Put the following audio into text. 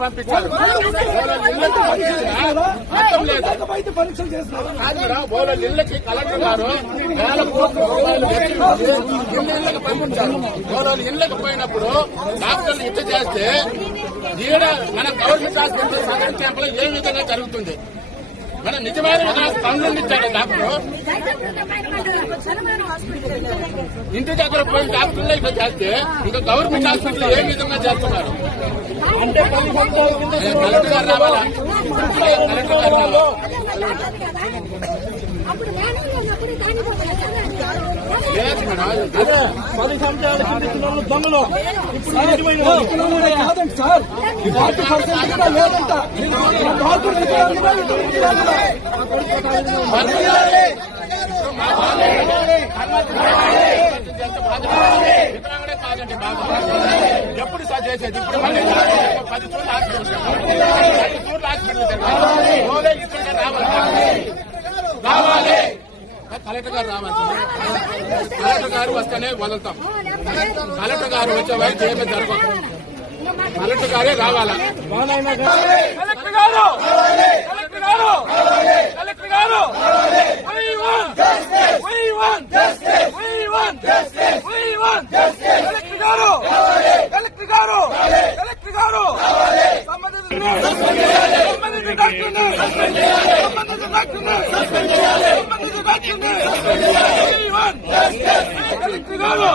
పంపించారు అర్థం లేదు పరీక్షలు చేస్తున్నారు వాళ్ళ ఇళ్ళకి కలెక్టర్ గారు వేల కోట్ల రూపాయలు ఇళ్ళకి పంపించారు వాళ్ళ ఇళ్ళకి పోయినప్పుడు డాక్టర్లు ఇట్ట చేస్తే ఈడ మన గవర్నమెంట్ హాస్పిటల్ సదర్ క్యాంప్లో ఏ విధంగా జరుగుతుంది మన నిజమైన స్పందన ఇచ్చాడు డాక్టర్ ఇంటి దగ్గర పోయి డాక్టర్లు ఇట్లా చేస్తే ఇంకా గవర్నమెంట్ హాస్పిటల్ ఏ విధంగా చేస్తున్నారు? అంటే పది సంవత్సరాల కింద కలెక్టర్ గారు రావాలా? కలెక్టర్ గారు రావాలా? పది సంవత్సరాల కింద దొంగలు. కాదండి సార్. ఫార్టీ పర్సెంట్ కూడా లేదంట. ఎప్పుడు సార్ చేసేది? ఇప్పుడు మళ్ళీ పది చోట్ల హాస్పిటల్ పది చోట్ల హాస్పిటల్ తిరగాలి. ఓలే ఇక్కడ రావాలి. రావాలి. కలెక్టర్ గారు రావాలి. కలెక్టర్ గారు వస్తేనే వదులుతాం. కలెక్టర్ గారు వచ్చే వరకు ఏమీ జరగదు. కలెక్టర్ గారే రావాలా? కలెక్టర్ గారు. కలెక్టర్ గారు! కలెక్టర్ గారు! కలెక్టర్ గారు! సంబంధిత సంబంధిత డాక్టర్ని సంబంధిత డాక్టర్ని సంబంధిత డాక్టర్ని కలెక్టర్ గారు!